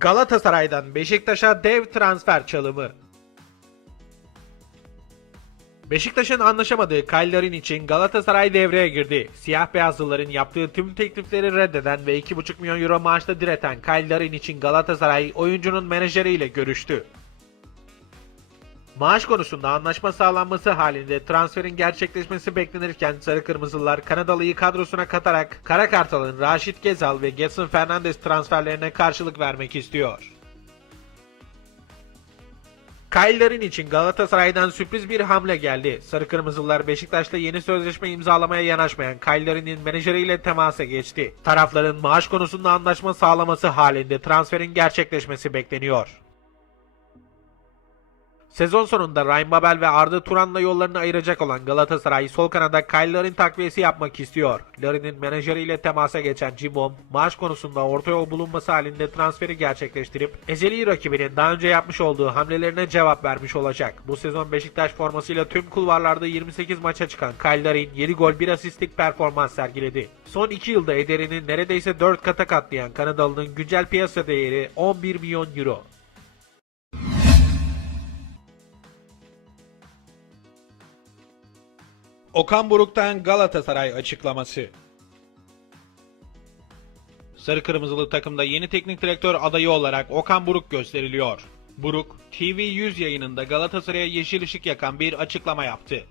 Galatasaray'dan Beşiktaş'a dev transfer çalımı. Beşiktaş'ın anlaşamadığı Kayların için Galatasaray devreye girdi. Siyah beyazlıların yaptığı tüm teklifleri reddeden ve 2,5 milyon euro maaşla direten Kayların için Galatasaray oyuncunun menajeriyle görüştü. Maaş konusunda anlaşma sağlanması halinde transferin gerçekleşmesi beklenirken Sarı Kırmızılar Kanadalı'yı kadrosuna katarak Kara Kartal'ın Raşit Gezal ve Getson Fernandes transferlerine karşılık vermek istiyor. Kyle'ların için Galatasaray'dan sürpriz bir hamle geldi. Sarı Kırmızılar Beşiktaş'ta yeni sözleşme imzalamaya yanaşmayan Kyle'ların menajeriyle temasa geçti. Tarafların maaş konusunda anlaşma sağlaması halinde transferin gerçekleşmesi bekleniyor. Sezon sonunda Ryan Babel ve Arda Turan'la yollarını ayıracak olan Galatasaray sol kanada Kyle Larin takviyesi yapmak istiyor. Larin'in menajeriyle temasa geçen Cimbom, maaş konusunda orta yol bulunması halinde transferi gerçekleştirip ezeli rakibinin daha önce yapmış olduğu hamlelerine cevap vermiş olacak. Bu sezon Beşiktaş formasıyla tüm kulvarlarda 28 maça çıkan Kyle Larin 7 gol 1 asistlik performans sergiledi. Son 2 yılda ederini neredeyse 4 kata katlayan Kanadalı'nın güncel piyasa değeri 11 milyon euro. Okan Buruk'tan Galatasaray açıklaması. Sarı Kırmızılı takımda yeni teknik direktör adayı olarak Okan Buruk gösteriliyor. Buruk, TV100 yayınında Galatasaray'a yeşil ışık yakan bir açıklama yaptı.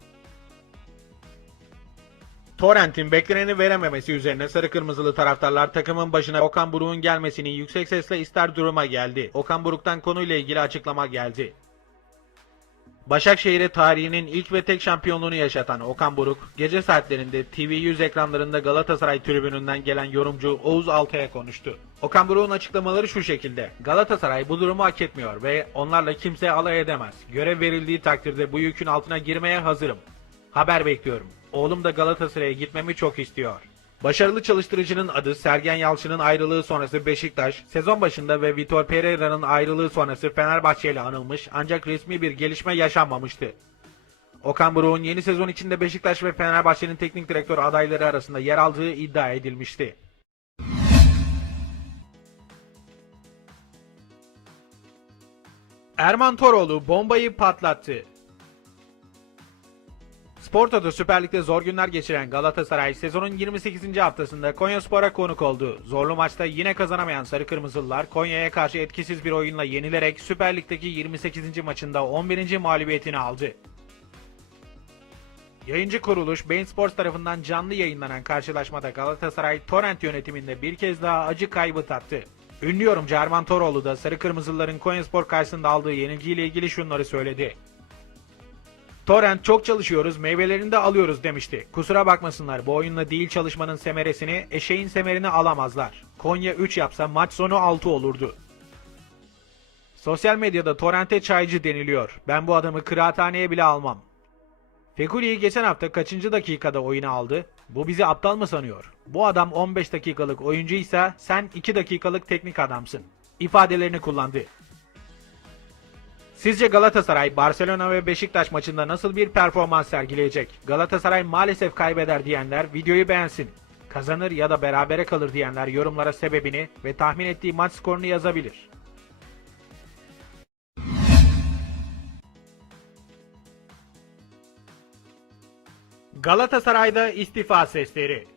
Torrent'in bekleneni verememesi üzerine sarı kırmızılı taraftarlar takımın başına Okan Buruk'un gelmesini yüksek sesle ister duruma geldi. Okan Buruk'tan konuyla ilgili açıklama geldi. Başakşehir'e tarihinin ilk ve tek şampiyonluğunu yaşatan Okan Buruk, gece saatlerinde TV100 ekranlarında Galatasaray tribününden gelen yorumcu Oğuz Altay'a konuştu. Okan Buruk'un açıklamaları şu şekilde. Galatasaray bu durumu hak etmiyor ve onlarla kimse alay edemez. Görev verildiği takdirde bu yükün altına girmeye hazırım. Haber bekliyorum. Oğlum da Galatasaray'a gitmemi çok istiyor. Başarılı çalıştırıcının adı Sergen Yalçın'ın ayrılığı sonrası Beşiktaş, sezon başında ve Vitor Pereira'nın ayrılığı sonrası Fenerbahçe ile anılmış ancak resmi bir gelişme yaşanmamıştı. Okan Buruk'un yeni sezon içinde Beşiktaş ve Fenerbahçe'nin teknik direktör adayları arasında yer aldığı iddia edilmişti. Erman Toroğlu bombayı patlattı. Sporto'da Süper Lig'de zor günler geçiren Galatasaray sezonun 28. haftasında Konyaspor'a konuk oldu. Zorlu maçta yine kazanamayan Sarı Kırmızılılar Konya'ya karşı etkisiz bir oyunla yenilerek Süper Lig'deki 28. maçında 11. mağlubiyetini aldı. Yayıncı kuruluş Bein Sports tarafından canlı yayınlanan karşılaşmada Galatasaray Torrent yönetiminde bir kez daha acı kaybı tattı. Ünlü yorumcu Erman Toroğlu da Sarı Kırmızılıların Konyaspor karşısında aldığı yenilgiyle ilgili şunları söyledi. Torrent çok çalışıyoruz, meyvelerini de alıyoruz demişti. Kusura bakmasınlar bu oyunla değil çalışmanın semeresini, eşeğin semerini alamazlar. Konya 3 yapsa maç sonu 6 olurdu. Sosyal medyada Torrent'e çaycı deniliyor. Ben bu adamı kıraathaneye bile almam. Fekuli'yi geçen hafta kaçıncı dakikada oyuna aldı? Bu bizi aptal mı sanıyor? Bu adam 15 dakikalık oyuncuysa sen 2 dakikalık teknik adamsın. İfadelerini kullandı. Sizce Galatasaray, Barcelona ve Beşiktaş maçında nasıl bir performans sergileyecek? Galatasaray maalesef kaybeder diyenler videoyu beğensin. Kazanır ya da berabere kalır diyenler yorumlara sebebini ve tahmin ettiği maç skorunu yazabilir. Galatasaray'da istifa sesleri.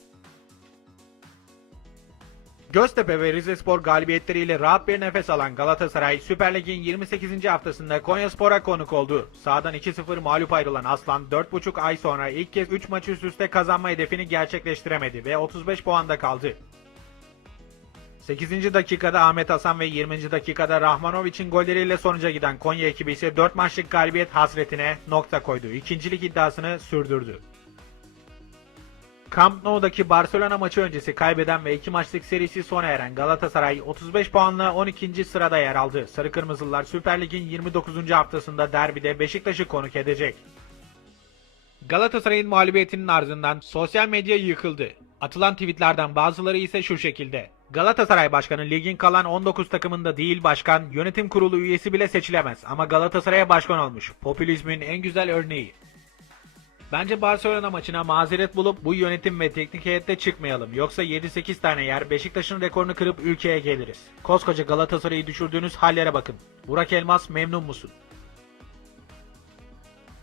Göztepe ve Rizespor galibiyetleriyle rahat bir nefes alan Galatasaray Süper Lig'in 28. haftasında Konyaspor'a konuk oldu. Sağdan 2-0 mağlup ayrılan Aslan 4,5 ay sonra ilk kez 3 maç üst üste kazanma hedefini gerçekleştiremedi ve 35 puanda kaldı. 8. dakikada Ahmet Hasan ve 20. dakikada Rahmanovic'in golleriyle sonuca giden Konya ekibi ise 4 maçlık galibiyet hasretine nokta koydu. İkincilik iddiasını sürdürdü. Camp Nou'daki Barcelona maçı öncesi kaybeden ve iki maçlık serisi sona eren Galatasaray 35 puanla 12. sırada yer aldı. Sarı Kırmızılar Süper Lig'in 29. haftasında derbide Beşiktaş'ı konuk edecek. Galatasaray'ın mağlubiyetinin ardından sosyal medya yıkıldı. Atılan tweetlerden bazıları ise şu şekilde. Galatasaray Başkanı ligin kalan 19 takımında değil başkan, yönetim kurulu üyesi bile seçilemez ama Galatasaray'a başkan olmuş. Popülizmin en güzel örneği. Bence Barcelona maçına mazeret bulup bu yönetim ve teknik heyette çıkmayalım. Yoksa 7-8 tane yer Beşiktaş'ın rekorunu kırıp ülkeye geliriz. Koskoca Galatasaray'ı düşürdüğünüz hallere bakın. Burak Elmas memnun musun?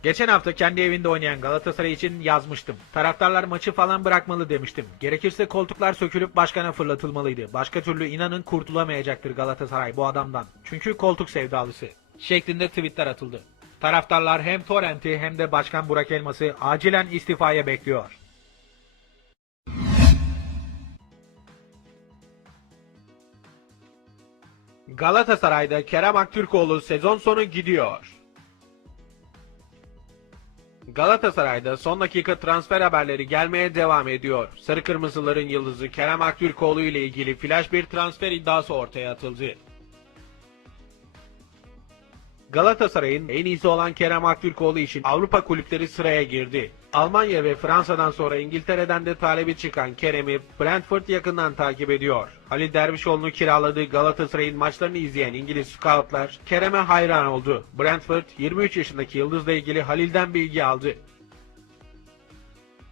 Geçen hafta kendi evinde oynayan Galatasaray için yazmıştım. Taraftarlar maçı falan bırakmalı demiştim. Gerekirse koltuklar sökülüp başkana fırlatılmalıydı. Başka türlü inanın kurtulamayacaktır Galatasaray bu adamdan. Çünkü koltuk sevdalısı. Şeklinde tweetler atıldı. Taraftarlar hem Torrent'i hem de Başkan Burak Elmas'ı acilen istifaya bekliyor. Galatasaray'da Kerem Aktürkoğlu sezon sonu gidiyor. Galatasaray'da son dakika transfer haberleri gelmeye devam ediyor. Sarı Kırmızıların yıldızı Kerem Aktürkoğlu ile ilgili flash bir transfer iddiası ortaya atıldı. Galatasaray'ın en iyisi olan Kerem Aktürkoğlu için Avrupa kulüpleri sıraya girdi. Almanya ve Fransa'dan sonra İngiltere'den de talebi çıkan Kerem'i Brentford yakından takip ediyor. Halil Dervişoğlu'nu kiraladığı Galatasaray'ın maçlarını izleyen İngiliz scoutlar Kerem'e hayran oldu. Brentford 23 yaşındaki yıldızla ilgili Halil'den bilgi aldı.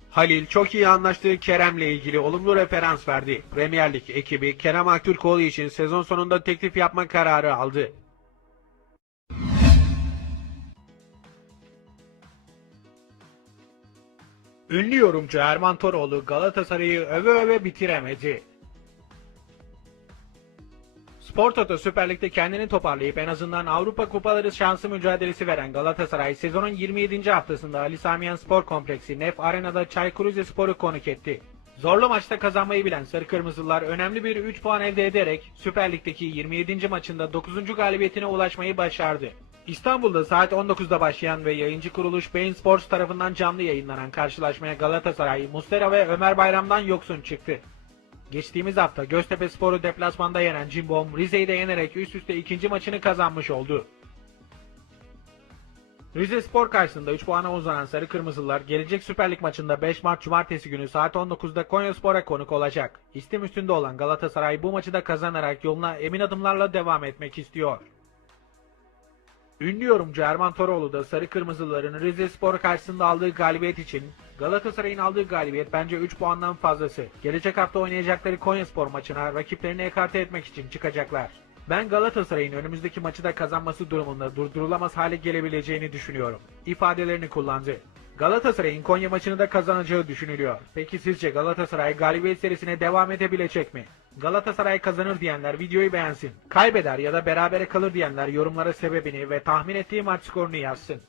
Halil çok iyi anlaştığı Kerem'le ilgili olumlu referans verdi. Premier Lig ekibi Kerem Aktürkoğlu için sezon sonunda teklif yapma kararı aldı. Ünlü yorumcu Erman Toroğlu Galatasaray'ı öve öve bitiremedi. Spor Toto Süper Lig'de kendini toparlayıp en azından Avrupa Kupaları şansı mücadelesi veren Galatasaray sezonun 27. haftasında Ali Samiyen Spor Kompleksi Nef Arena'da Çaykur Rizespor'u konuk etti. Zorlu maçta kazanmayı bilen Sarı Kırmızılar önemli bir 3 puan elde ederek Süper Lig'deki 27. maçında 9. galibiyetine ulaşmayı başardı. İstanbul'da saat 19'da başlayan ve yayıncı kuruluş Bein Sports tarafından canlı yayınlanan karşılaşmaya Galatasaray, Mustera ve Ömer Bayram'dan yoksun çıktı. Geçtiğimiz hafta Göztepe Spor'u deplasmanda yenen Cimbom, Rize'yi de yenerek üst üste ikinci maçını kazanmış oldu. Rize Spor karşısında 3 puana uzanan Sarı Kırmızılar gelecek Süper Lig maçında 5 Mart Cumartesi günü saat 19'da Konyaspor'a konuk olacak. İstim üstünde olan Galatasaray bu maçı da kazanarak yoluna emin adımlarla devam etmek istiyor. Ünlü yorumcu Erman Toroğlu da Sarı Kırmızıların Rize Spor karşısında aldığı galibiyet için Galatasaray'ın aldığı galibiyet bence 3 puandan fazlası. Gelecek hafta oynayacakları Konyaspor maçına rakiplerini ekarte etmek için çıkacaklar. Ben Galatasaray'ın önümüzdeki maçı da kazanması durumunda durdurulamaz hale gelebileceğini düşünüyorum. ifadelerini kullandı. Galatasaray'ın Konya maçını da kazanacağı düşünülüyor. Peki sizce Galatasaray galibiyet serisine devam edebilecek mi? Galatasaray kazanır diyenler videoyu beğensin. Kaybeder ya da berabere kalır diyenler yorumlara sebebini ve tahmin ettiği maç skorunu yazsın.